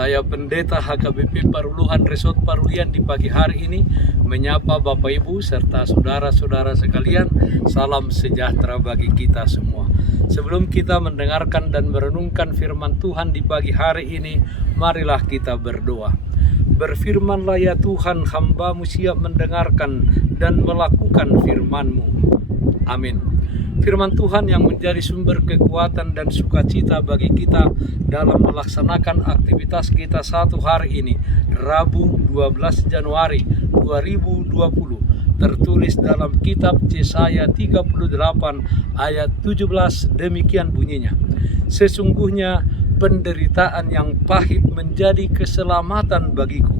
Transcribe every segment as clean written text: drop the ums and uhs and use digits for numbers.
Saya Pendeta HKBP Paruluhan Resort Parulian di pagi hari ini menyapa Bapak Ibu serta saudara-saudara sekalian. Salam sejahtera bagi kita semua. Sebelum kita mendengarkan dan merenungkan firman Tuhan di pagi hari ini, marilah kita berdoa. Berfirmanlah ya Tuhan, hamba-Mu siap mendengarkan dan melakukan firman-Mu. Amin. Firman Tuhan yang menjadi sumber kekuatan dan sukacita bagi kita dalam melaksanakan aktivitas kita satu hari ini, Rabu 12 Januari 2020, tertulis dalam kitab Yesaya 38 ayat 17, demikian bunyinya. Sesungguhnya penderitaan yang pahit menjadi keselamatan bagiku.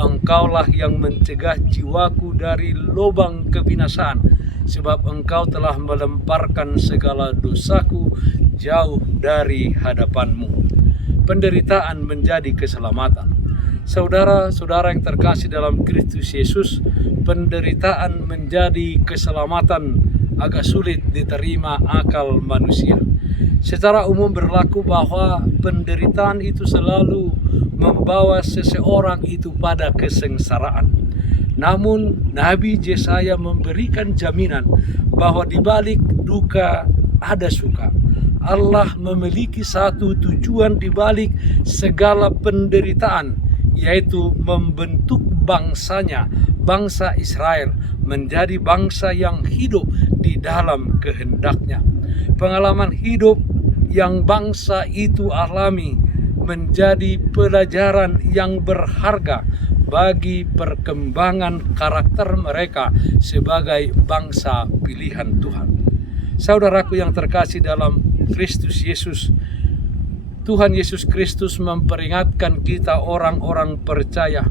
Engkaulah yang mencegah jiwaku dari lubang kebinasaan, sebab Engkau telah melemparkan segala dosaku jauh dari hadapan-Mu. Penderitaan menjadi keselamatan. Saudara-saudara yang terkasih dalam Kristus Yesus, penderitaan menjadi keselamatan agak sulit diterima akal manusia. Secara umum berlaku bahwa penderitaan itu selalu membawa seseorang itu pada kesengsaraan. Namun Nabi Yesaya memberikan jaminan bahwa di balik duka ada suka. Allah memiliki satu tujuan di balik segala penderitaan, yaitu membentuk bangsanya, bangsa Israel, menjadi bangsa yang hidup di dalam kehendaknya. Pengalaman hidup yang bangsa itu alami menjadi pelajaran yang berharga bagi perkembangan karakter mereka sebagai bangsa pilihan Tuhan. Saudaraku yang terkasih dalam Kristus Yesus, Tuhan Yesus Kristus memperingatkan kita orang-orang percaya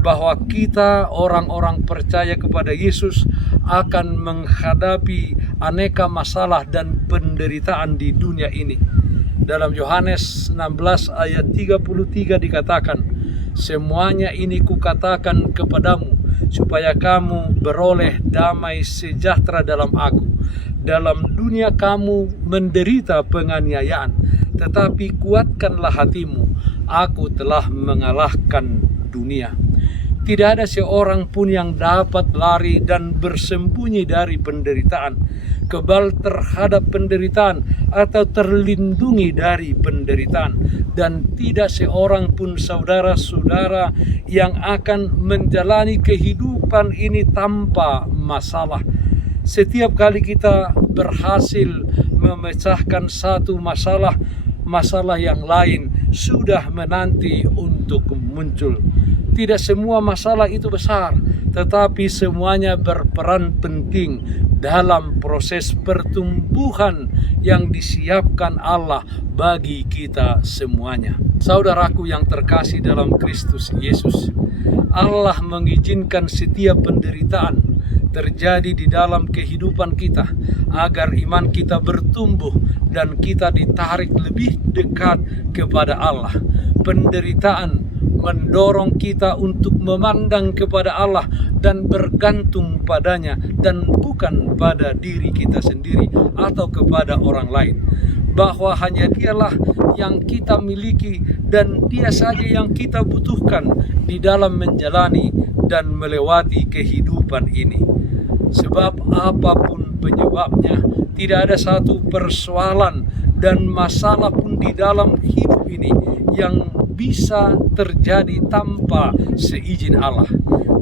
bahwa kita orang-orang percaya kepada Yesus akan menghadapi aneka masalah dan penderitaan di dunia ini. Dalam Yohanes 16 ayat 33 dikatakan, semuanya ini kukatakan kepadamu, supaya kamu beroleh damai sejahtera dalam aku. Dalam dunia kamu menderita penganiayaan, tetapi kuatkanlah hatimu, aku telah mengalahkan dunia. Tidak ada seorang pun yang dapat lari dan bersembunyi dari penderitaan, kebal terhadap penderitaan, atau terlindungi dari penderitaan. Dan tidak seorang pun saudara-saudara yang akan menjalani kehidupan ini tanpa masalah. Setiap kali kita berhasil memecahkan satu masalah, masalah yang lain sudah menanti untuk muncul. Tidak semua masalah itu besar, tetapi semuanya berperan penting dalam proses pertumbuhan yang disiapkan Allah bagi kita semuanya. Saudaraku yang terkasih dalam Kristus Yesus, Allah mengizinkan setiap penderitaan terjadi di dalam kehidupan kita agar iman kita bertumbuh dan kita ditarik lebih dekat kepada Allah. Penderitaan mendorong kita untuk memandang kepada Allah dan bergantung padanya dan bukan pada diri kita sendiri atau kepada orang lain. Bahwa hanya Dialah yang kita miliki dan Dia saja yang kita butuhkan di dalam menjalani dan melewati kehidupan ini. Sebab apapun penyebabnya, tidak ada satu persoalan dan masalah pun di dalam hidup ini yang bisa terjadi tanpa seizin Allah.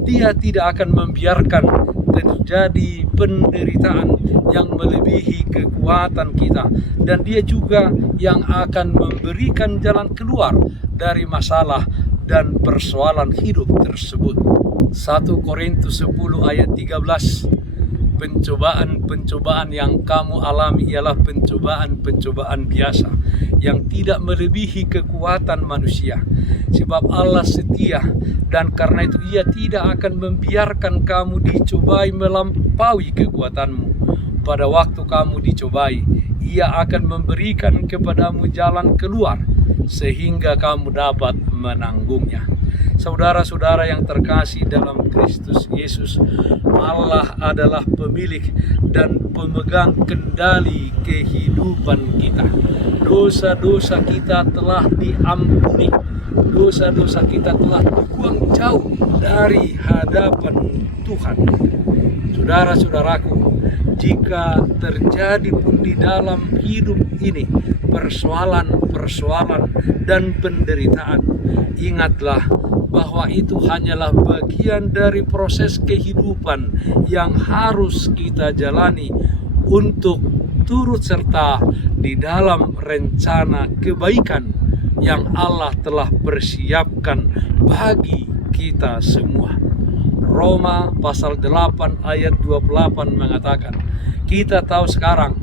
Dia tidak akan membiarkan terjadi penderitaan yang melebihi kekuatan kita, dan Dia juga yang akan memberikan jalan keluar dari masalah dan persoalan hidup tersebut. 1 Korintus 10 ayat 13, pencobaan-pencobaan yang kamu alami ialah pencobaan-pencobaan biasa yang tidak melebihi kekuatan manusia. Sebab Allah setia, dan karena itu Ia tidak akan membiarkan kamu dicobai melampaui kekuatanmu. Pada waktu kamu dicobai, Ia akan memberikan kepadamu jalan keluar sehingga kamu dapat menanggungnya. Saudara-saudara yang terkasih dalam Kristus Yesus, Allah adalah pemilik dan pemegang kendali kehidupan kita. Dosa-dosa kita telah diampuni dosa-dosa kita telah terbuang jauh dari hadapan Tuhan. Saudara-saudaraku, jika terjadi pun di dalam hidup ini persoalan-persoalan dan penderitaan, ingatlah bahwa itu hanyalah bagian dari proses kehidupan yang harus kita jalani untuk turut serta di dalam rencana kebaikan yang Allah telah persiapkan bagi kita semua. Roma pasal 8 ayat 28 mengatakan, kita tahu sekarang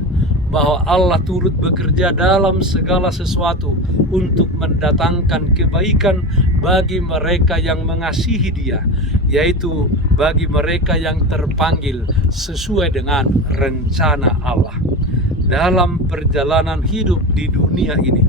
bahwa Allah turut bekerja dalam segala sesuatu untuk mendatangkan kebaikan bagi mereka yang mengasihi Dia, yaitu bagi mereka yang terpanggil sesuai dengan rencana Allah. Dalam perjalanan hidup di dunia ini,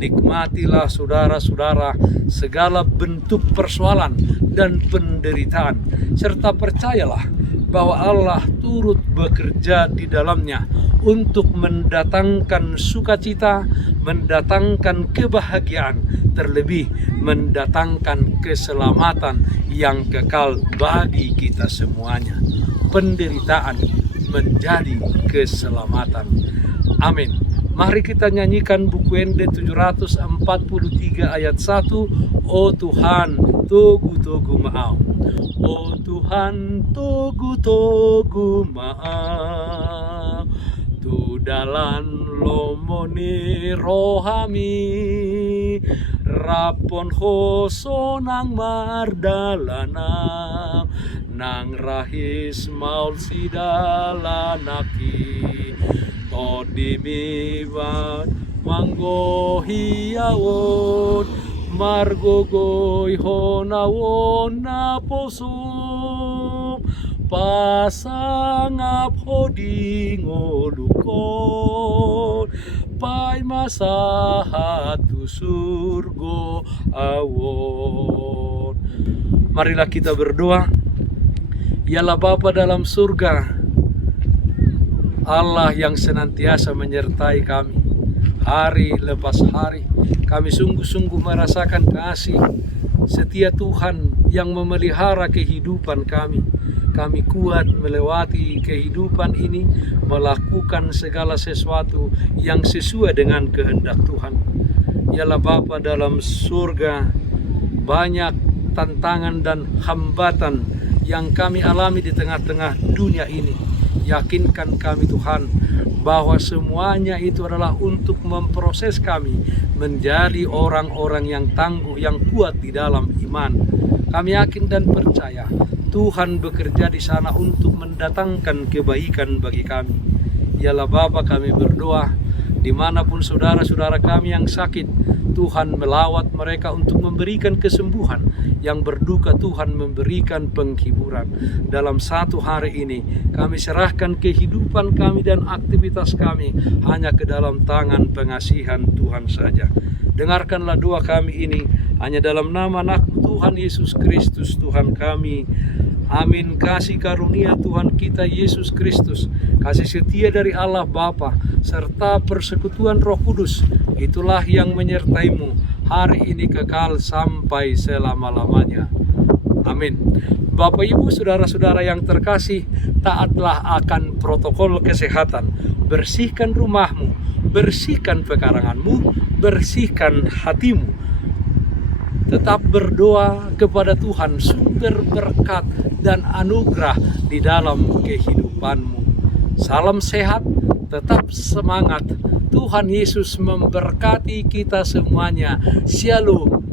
nikmatilah saudara-saudara segala bentuk persoalan dan penderitaan, serta percayalah bahwa Allah turut bekerja di dalamnya untuk mendatangkan sukacita, mendatangkan kebahagiaan, terlebih mendatangkan keselamatan yang kekal bagi kita semuanya. Penderitaan menjadi keselamatan. Amin. Mari kita nyanyikan buku Ende 743 ayat 1. Oh Tuhan, togu-togu maau. Oh Tuhan, togu-togu maau. Tu dalan lomoni rohami, rapon hoso nang mardalana, nang rahis maul sidalanaki. Todimiwan manggohiawon, margogoy honawon na poso, pasangap hodingolukon, pay masahatu surgo awon. Marilah kita berdoa. Yalah Bapa dalam surga, Allah yang senantiasa menyertai kami hari lepas hari. Kami sungguh-sungguh merasakan kasih setia Tuhan yang memelihara kehidupan kami. Kami kuat melewati kehidupan ini, melakukan segala sesuatu yang sesuai dengan kehendak Tuhan. Yalah Bapa dalam surga, banyak tantangan dan hambatan yang kami alami di tengah-tengah dunia ini. Yakinkan kami Tuhan bahwa semuanya itu adalah untuk memproses kami menjadi orang-orang yang tangguh, yang kuat di dalam iman. Kami yakin dan percaya Tuhan bekerja di sana untuk mendatangkan kebaikan bagi kami. Yalah Bapa, kami berdoa dimanapun saudara-saudara kami yang sakit, Tuhan melawat mereka untuk memberikan kesembuhan. Yang berduka Tuhan memberikan penghiburan. Dalam satu hari ini kami serahkan kehidupan kami dan aktivitas kami hanya ke dalam tangan pengasihan Tuhan saja. Dengarkanlah doa kami ini hanya dalam nama anak Tuhan Yesus Kristus Tuhan kami. Amin. Kasih karunia Tuhan kita Yesus Kristus, kasih setia dari Allah Bapa, serta persekutuan Roh Kudus, itulah yang menyertaimu hari ini kekal sampai selama-lamanya. Amin. Bapak Ibu, saudara-saudara yang terkasih, taatlah akan protokol kesehatan. Bersihkan rumahmu, bersihkan pekaranganmu, bersihkan hatimu. Tetap berdoa kepada Tuhan, sumber berkat dan anugerah di dalam kehidupanmu. Salam sehat, tetap semangat. Tuhan Yesus memberkati kita semuanya. Shalom.